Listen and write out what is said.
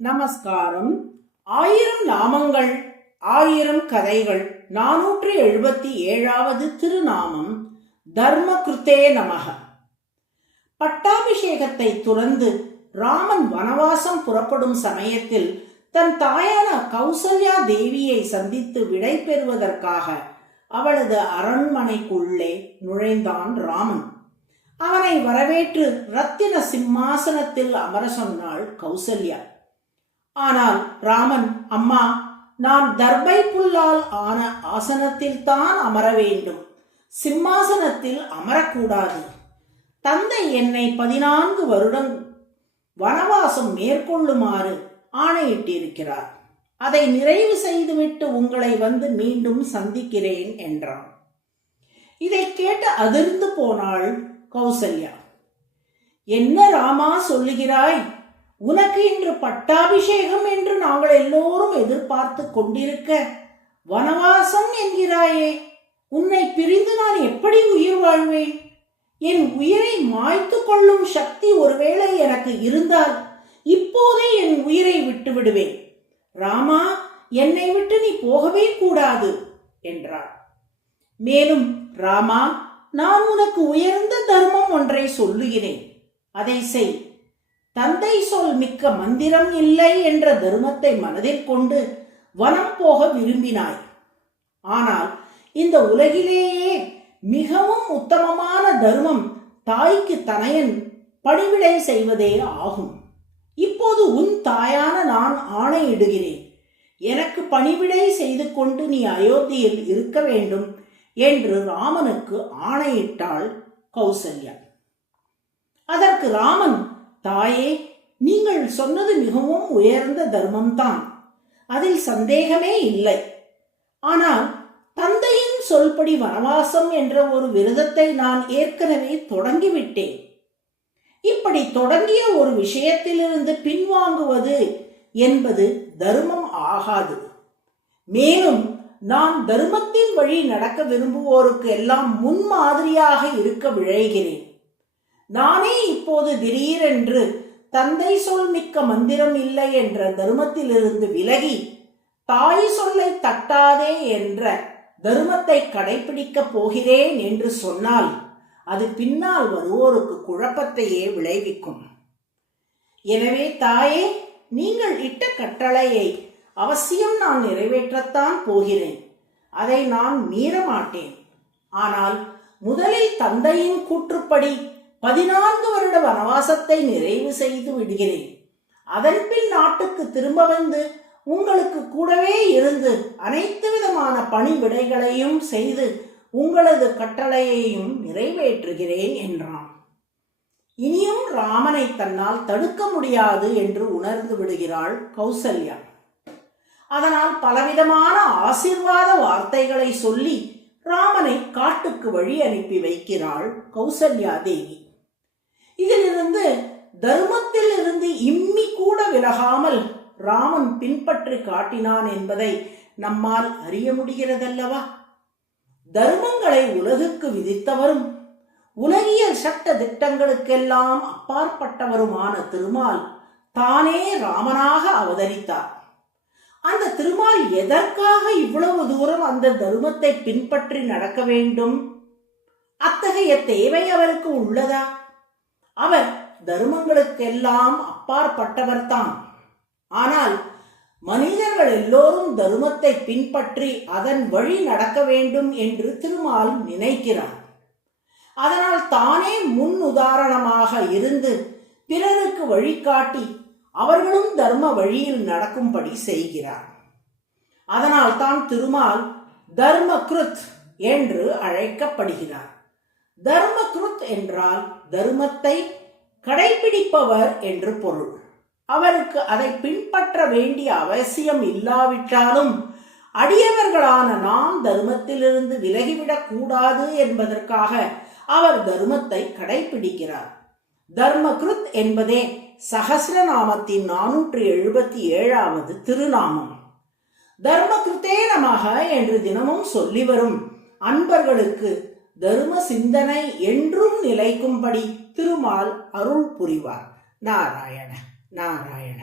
நமஸ்காரம். 1000 நாமங்கள் 1000 கதைகள் 477வது திருநாமம் தர்மகிருத்தே நமக. பட்டாபிஷேகத்தை துறந்து ராமன் வனவாசம் புறப்படும் சமயத்தில் தன் தாயான கௌசல்யா தேவியை சந்தித்து விடை பெறுவதற்காக அவளது அரண்மனைக்குள்ளே நுழைந்தான் ராமன். அவனை வரவேற்று ரத்தின சிம்மாசனத்தில் அமர சொன்னாள் கௌசல்யா. ஆனால் ராமன், அம்மா, நான் தர்பை புல்லால் ஆன ஆசனத்தில் தான் அமர வேண்டும், சிம்மாசனத்தில் அமரக்கூடாது. தந்தை என்னை 14 வருடம் வனவாசம் மேற்கொள்ளுமாறு ஆணையிட்டிருக்கிறார். அதை நிறைவு செய்துவிட்டு உங்களை வந்து மீண்டும் சந்திக்கிறேன் என்றான். இதை கேட்டு அதிர்ந்து போனாள் கௌசல்யா. என்ன ராமா சொல்லுகிறாய்? உனக்கு இன்று பட்டாபிஷேகம் என்று நாங்கள் எல்லோரும் எதிர்பார்த்து கொண்டிருக்க வனவாசம் என்கிறாயே. உன்னை பிரிந்து நான் எப்படி உயிர் வாழ்வேன்? என் உயிரை மாய்த்து கொள்ளும் சக்தி ஒருவேளை எனக்கு இருந்தால் இப்போதே என் உயிரை விட்டு விடுவேன். ராமா, என்னை விட்டு நீ போகவே கூடாது என்றாள். மேலும், ராமா, நான் உனக்கு உயர்ந்த தர்மம் ஒன்றை சொல்லுகிறேன், அதை செய். தந்தை சொல் மிக்க மந்திரம் இல்லை என்ற தர்மத்தை மனதில் கொண்டு வனம் போக விரும்பினாய். ஆனால் இந்த உலகிலேயே மிகவும் உத்தமமான தர்மம் தாய்க்கு தனையன் பணிவிடை செய்வதே ஆகும். இப்போது உன் தாயான நான் ஆணையிடுகிறேன், எனக்கு பணிவிடை செய்து கொண்டு நீ அயோத்தியில் இருக்க வேண்டும் என்று ராமனுக்கு ஆணையிட்டாள் கௌசல்யா. அதற்கு ராமன், தாயே, நீங்கள் சொன்னது மிகவும் உயர்ந்த தர்மம்தான், அதில் சந்தேகமே இல்லை. ஆனால் தந்தையின் சொல்படி வனவாசம் என்ற ஒரு விரதத்தை நான் ஏற்கனவே தொடங்கிவிட்டேன். இப்படி தொடங்கிய ஒரு விஷயத்திலிருந்து பின்வாங்குவது என்பது தர்மம் ஆகாது. மேலும் நான் தர்மத்தின் வழி நடக்க விரும்புவோருக்கு எல்லாம் முன்மாதிரியாக இருக்க விழைகிறேன். நானே இப்போது திடீரென்று தந்தை சொல் மிக்க மந்திரம் இல்லை என்ற தர்மத்திலிருந்து விலகி தாய் சொல்லை தட்டாதே என்ற தர்மத்தை கடைபிடிக்கப் போகிறேன் என்று சொன்னால் அது பின்னால் வருவோருக்கு குழப்பத்தையே விளைவிக்கும். எனவே தாயே, நீங்கள் இட்ட கட்டளையை அவசியம் நான் நிறைவேற்றத்தான் போகிறேன். அதை நான் மீற மாட்டேன். ஆனால் முதலில் தந்தையின் கூற்றுப்படி 14 வருட வனவாசத்தை நிறைவு செய்து விடுகிறேன். அதன்பின் நாட்டுக்கு திரும்ப வந்து உங்களுக்கு கூடவே இருந்து அனைத்து விதமான பணிவிடைகளையும் செய்து உங்களது கட்டளையையும் நிறைவேற்றுகிறேன் என்றான். இனியும் ராமனை தன்னால் தடுக்க முடியாது என்று உணர்ந்து விடுகிறாள் கௌசல்யா. அதனால் பலவிதமான ஆசீர்வாத வார்த்தைகளை சொல்லி ராமனை காட்டுக்கு வழி அனுப்பி வைக்கிறாள் கௌசல்யா தேவி. இதிலிருந்து தர்மத்தில் இருந்து இம்மி கூட விலகாமல் ராமன் பின்பற்றி காட்டினான் என்பதை நம்மால் அறிய முடிகிறதல்லவா? தர்மங்களை உலகுக்கு விதித்தவரும் உலகியல் சட்ட திட்டங்களுக்கெல்லாம் அப்பாற்பட்டவருமான திருமால் தானே ராமனாக அவதரித்தார். அந்த திருமால் எதற்காக இவ்வளவு தூரம் அந்த தர்மத்தை பின்பற்றி நடக்க வேண்டும்? அத்தகைய தேவை அவருக்கு உள்ளதா? அவர் தர்மங்களுக்கெல்லாம் அப்பாற்பட்டவர்தான். ஆனால் மனிதர்கள் எல்லோரும் தர்மத்தை பின்பற்றி அதன் வழி நடக்க வேண்டும் என்று திருமால் நினைக்கிறார். அதனால் தானே முன் உதாரணமாக இருந்து பிறருக்கு வழிகாட்டி அவர்களும் தர்ம வழியில் நடக்கும்படி செய்கிறார். அதனால் தான் திருமால் தர்மகிருத் என்று அழைக்கப்படுகிறார். தர்மகிருத் என்றால் தர்மத்தை கடைபிடிப்பவர் என்று பொருள். அவருக்கு அதை பின்பற்ற வேண்டிய அவசியம் இல்லாவிட்டாலும் அடியவர்களான நாம் தர்மத்திலிருந்து விலகிவிடக் கூடாது என்பதற்காக அவர் தர்மத்தை கடைபிடிக்கிறார். தர்மகிருத் என்பதே சஹஸ்ரநாமத்தின் 477வது திருநாமம். தர்மகிருத்தே நமக என்று தினமும் சொல்லி வரும் அன்பர்களுக்கு தர்ம சிந்தனை என்றும் நிலைக்கும்படி திருமால் அருள் புரிவார். நாராயண நாராயண.